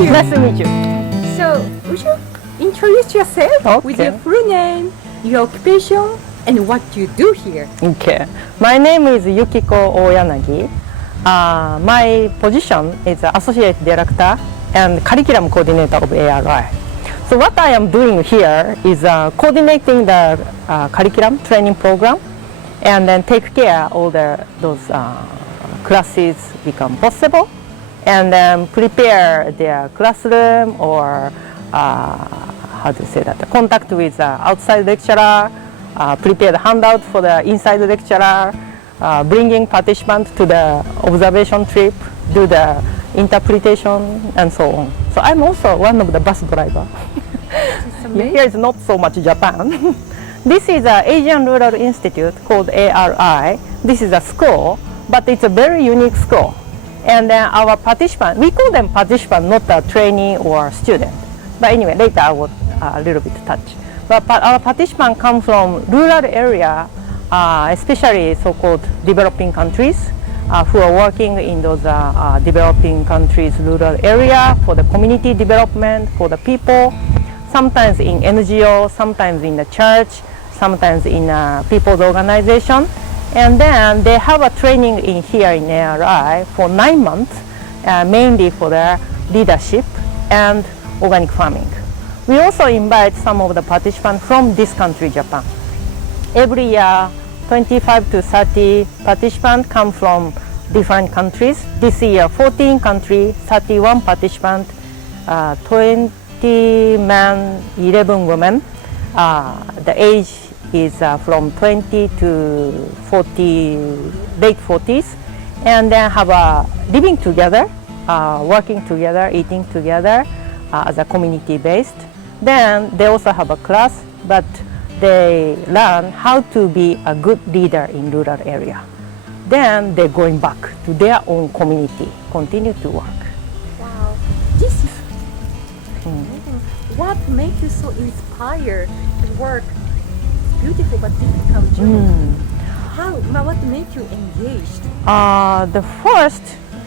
meet you. Nice to meet you. So, would you introduce yourself with your Okay. full name, your occupation, and what you do here? Okay. My name is Yukiko Oyanagi. My position is Associate Director and Curriculum Coordinator of ARI. So what I am doing here is coordinating the curriculum training program and then take care all those classes become possible and then prepare their classroom or how to say that, contact with outside lecturer, prepare the handout for the inside lecturer, bringing participants to the observation trip, do the interpretation and so on. So I'm also one of the bus driver. Here is not so much Japan. This is an Asian Rural Institute called ARI. This is a school, but it's a very unique school. And then our participant, we call them participant, not a trainee or student. But anyway, later I will a little bit touch. But our participants come from rural area, especially so-called developing countries, who are working in those developing countries' rural area for the community development, for the people, sometimes in NGO, sometimes in the church, sometimes in people's organization. And then they have a training in here in ARI for 9 months, mainly for their leadership and organic farming. We also invite some of the participants from this country, Japan. Every year, 25 to 30 participants come from different countries. This year, 14 countries, 31 participants, 20 men, 11 women. The age is from 20 to 40, late 40s, and then have a living together, working together, eating together as a community based. Then they also have a class, but they learn how to be a good leader in rural area. Then they're going back to their own community, continue to work. Wow, this is what makes you so inspired to work? It's beautiful but difficult job. What makes you engaged? The first,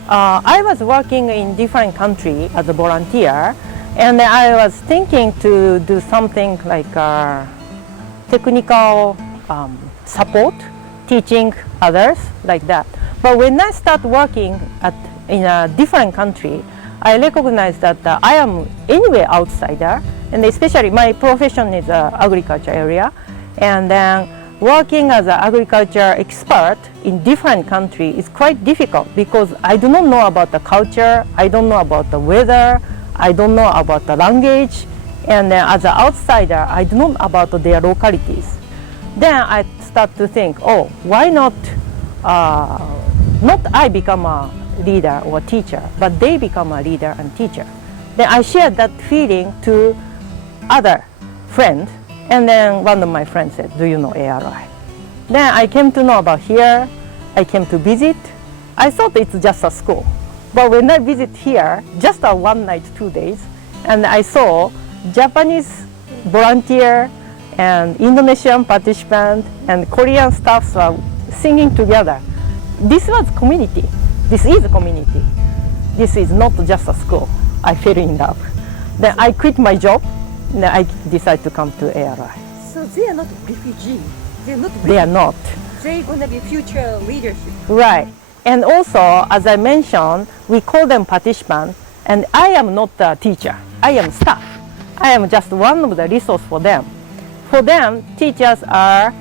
I was working in different countries as a volunteer, and I was thinking to do something like technical support, teaching others like that. But when I start working in a different country, I recognize that I am anyway outsider, and especially my profession is agriculture area, and then working as an agriculture expert in different countries is quite difficult because I do not know about the culture, I don't know about the weather, I don't know about the language, and as an outsider, I don't know about their localities. Then I start to think, oh, why not I become a leader or teacher, but they become a leader and teacher. Then I shared that feeling to other friends, and then one of my friends said, do you know ARI? Then I came to know about here, I came to visit. I thought it's just a school. But when I visit here, just a 1 night, 2 days, and I saw Japanese volunteer and Indonesian participant and Korean staffs are singing together. This was community. This is a community. This is not just a school. I fell in love. Then I quit my job, and I decided to come to ARI. So they are not refugees. They are not. They're going to be future leadership. Right. And also, as I mentioned, we call them participants, and I am not a teacher. I am staff. I am just one of the resources for them. For them, teachers are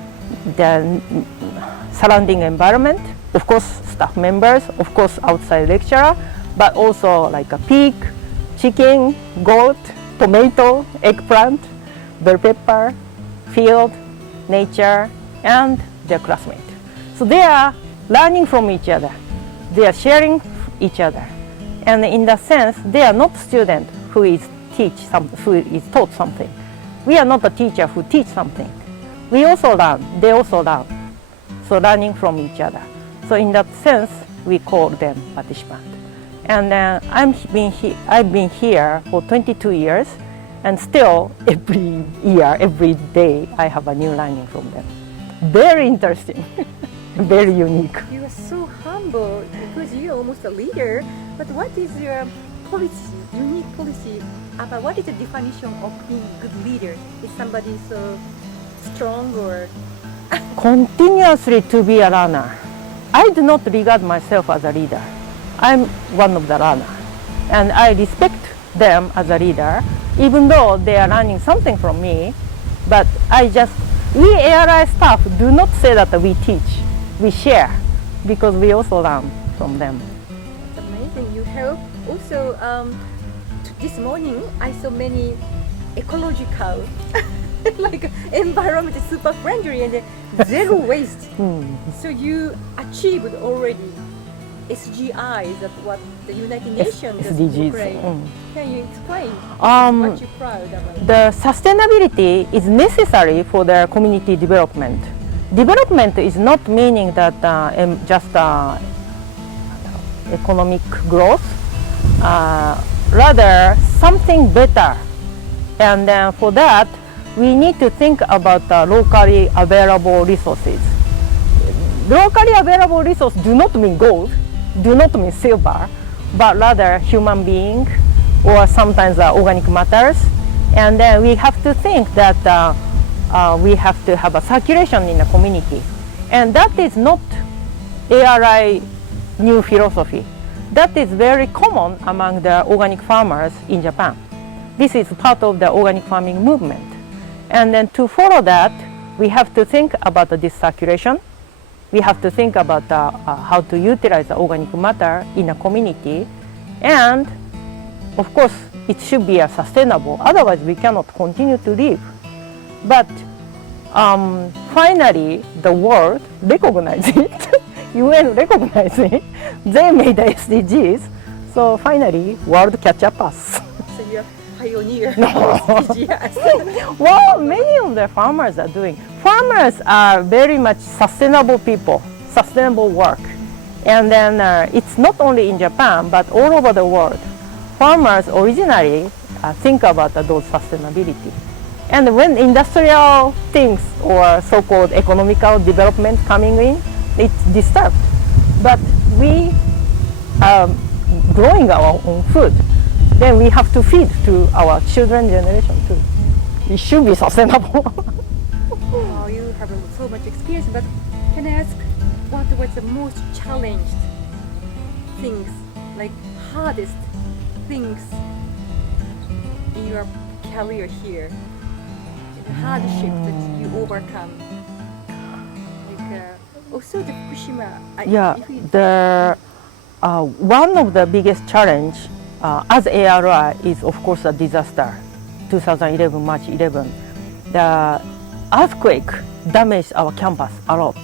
the surrounding environment, of course, staff members, of course, outside lecturer, but also like a pig, chicken, goat, tomato, eggplant, bell pepper, field, nature, and their classmates. So they are learning from each other. They are sharing each other. And in that sense, they are not students who is taught something. We are not a teacher who teach something. We also learn, they also learn. So learning from each other. So in that sense, we call them participants. And I've been here for 22 years, and still every year, every day, I have a new learning from them. Very interesting, very unique. You are so humble because you're almost a leader. But what is your policy, unique policy about what is the definition of being a good leader? Is somebody so strong or Continuously to be a runner. I do not regard myself as a leader. I'm one of the runner, and I respect them as a leader, even though they are learning something from me. But we ARI staff do not say that we teach, we share, because we also learn from them. It's amazing. You help. Also, this morning I saw many ecological, like environment is super friendly and zero waste. So you achieved already SGI, that what the United Nations SDGs. Can you explain what you're proud about? The sustainability is necessary for the community development. Development is not meaning that just economic growth, rather something better. And then for that, we need to think about locally available resources. Locally available resources do not mean gold, do not mean silver, but rather human being or sometimes organic matters. And then we have to think that we have to have a circulation in the community. And that is not ARI new philosophy. That is very common among the organic farmers in Japan. This is part of the organic farming movement. And then to follow that, we have to think about this circulation. We have to think about how to utilize the organic matter in a community. And of course, it should be sustainable. Otherwise, we cannot continue to live. But finally, the world recognized it. UN recognized it. They made the SDGs. So finally, world catch up us. So you're pioneer. Yes. Well, many of the farmers are doing. Farmers are very much sustainable people, sustainable work. And then it's not only in Japan, but all over the world. Farmers originally think about those sustainability. And when industrial things or so-called economical development coming in, it's disturbed. But we are growing our own food. Then we have to feed to our children generation too. It should be sustainable. Wow, you have so much experience, but can I ask what was the most challenged things, like hardest things in your career here? The hardship that you overcome? Like also the Fukushima. Yeah, one of the biggest challenge as ARI is of course a disaster, 2011, March 11. The earthquake damaged our campus a lot.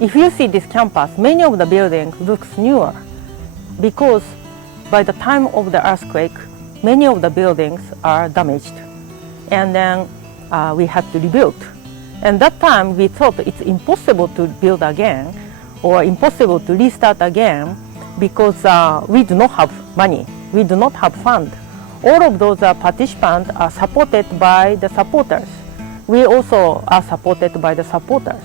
If you see this campus, many of the buildings looks newer because by the time of the earthquake, many of the buildings are damaged. And then we had to rebuild. And that time we thought it's impossible to build again or impossible to restart again because we do not have money. We do not have fund. All of those participants are supported by the supporters. We also are supported by the supporters.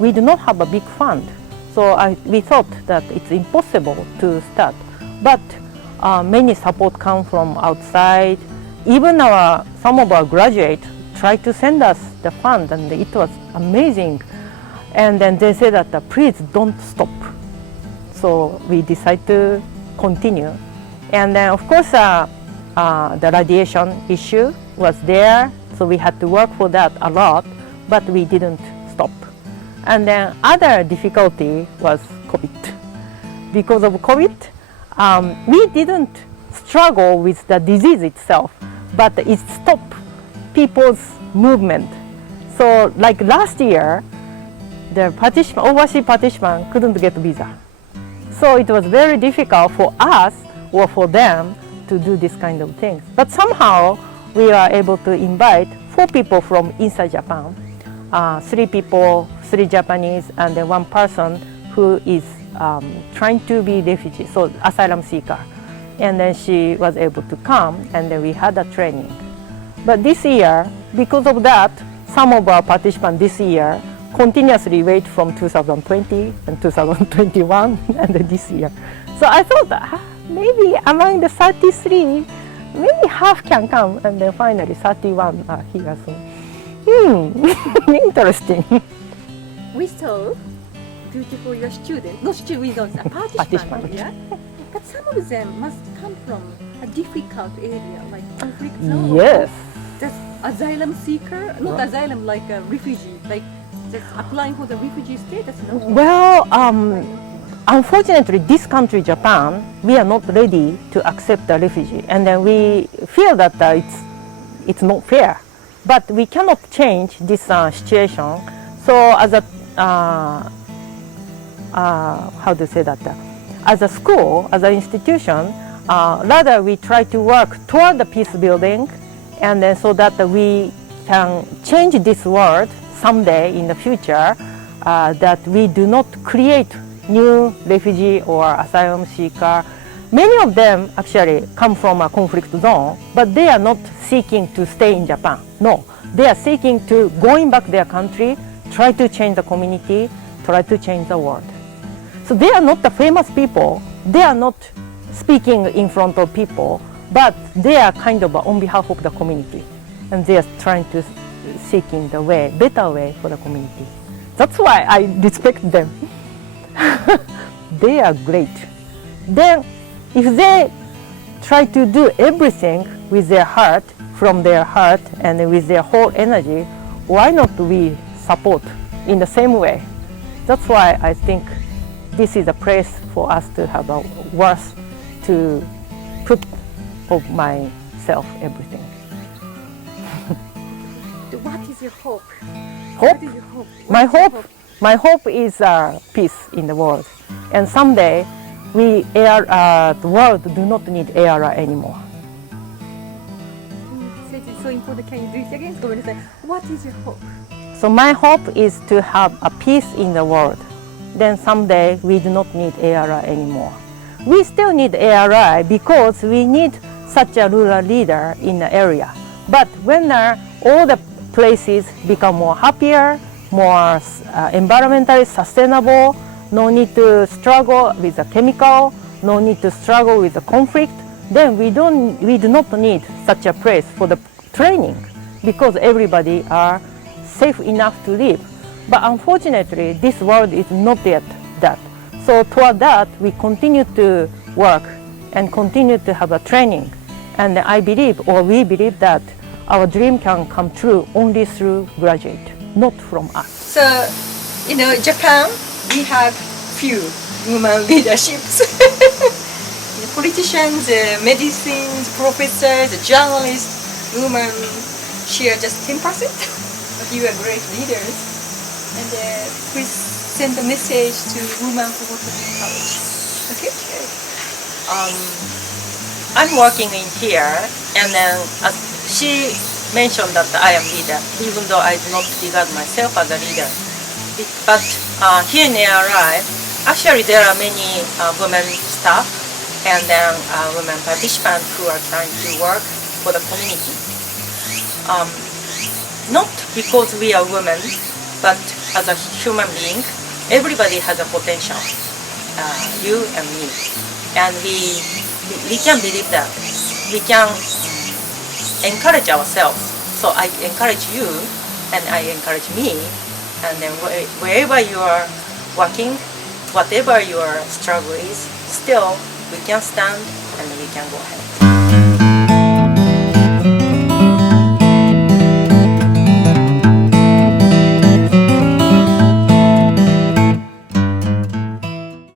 We do not have a big fund. So we thought that it's impossible to start. But many support come from outside. Even some of our graduates tried to send us the fund, and it was amazing. And then they said that please don't stop. So we decided to continue. And then of course the radiation issue was there, so we had to work for that a lot, but we didn't stop. And then other difficulty was COVID. Because of COVID, we didn't struggle with the disease itself, but it stopped people's movement. So like last year, the overseas participant couldn't get visa. So it was very difficult for us or for them to do this kind of things. But somehow we are able to invite 4 people from inside Japan, 3 people, 3 Japanese, and then 1 person who is trying to be refugee, so asylum seeker. And then she was able to come, and then we had a training. But this year, because of that, some of our participants this year continuously wait from 2020 and 2021 and then this year. So I thought maybe among the 33, maybe half can come, and then finally 31 are here. So, interesting. We saw beautiful your students, not students, participants, yeah? But some of them must come from a difficult area, like conflict zone. Yes. Just asylum seeker, not asylum like a refugee, like just applying for the refugee status, no? Well, unfortunately, this country, Japan, we are not ready to accept the refugee, and then we feel that it's not fair. But we cannot change this situation. So, as a how to say that? As a school, as an institution, rather we try to work toward the peace building, and then so that we can change this world someday in the future, that we do not create new refugee or asylum seeker. Many of them actually come from a conflict zone, but they are not seeking to stay in Japan. No, they are seeking to going back their country, try to change the community, try to change the world. So they are not the famous people. They are not speaking in front of people, but they are kind of on behalf of the community, and they are trying to seeking the way, better way for the community. That's why I respect them. They are great. Then, if they try to do everything with their heart, from their heart and with their whole energy, why not we support in the same way? That's why I think this is a place for us to have a worth to put of myself, everything. What is your hope? Hope? What is your hope? My hope is peace in the world, and someday the world do not need era anymore. It's so important. Can you do it again? What is your hope? So my hope is to have a peace in the world. Then someday we do not need ARI anymore. We still need ARI because we need such a rural leader in the area. But when all the places become more happier, more environmentally sustainable, no need to struggle with the chemical, no need to struggle with the conflict, then we do not need such a place for the training, because everybody are safe enough to live. But unfortunately, this world is not yet that. So toward that, we continue to work and continue to have a training. And I believe, or we believe, that our dream can come true only through graduate, not from us. So, Japan, we have few women leaderships. Politicians, medicines, professors, journalists, women share just 10%. But you are great leaders. And please send a message to women who want to be college. Okay? I'm working in here, and then as she mentioned that I am leader, even though I do not regard myself as a leader. But here in ARI, actually there are many women staff and then women participants who are trying to work for the community. Not because we are women, but as a human being, everybody has a potential, you and me. And we can believe that we can encourage ourselves. So I encourage you and I encourage me, and then wherever you are working, whatever your struggle is, still we can stand and we can go ahead.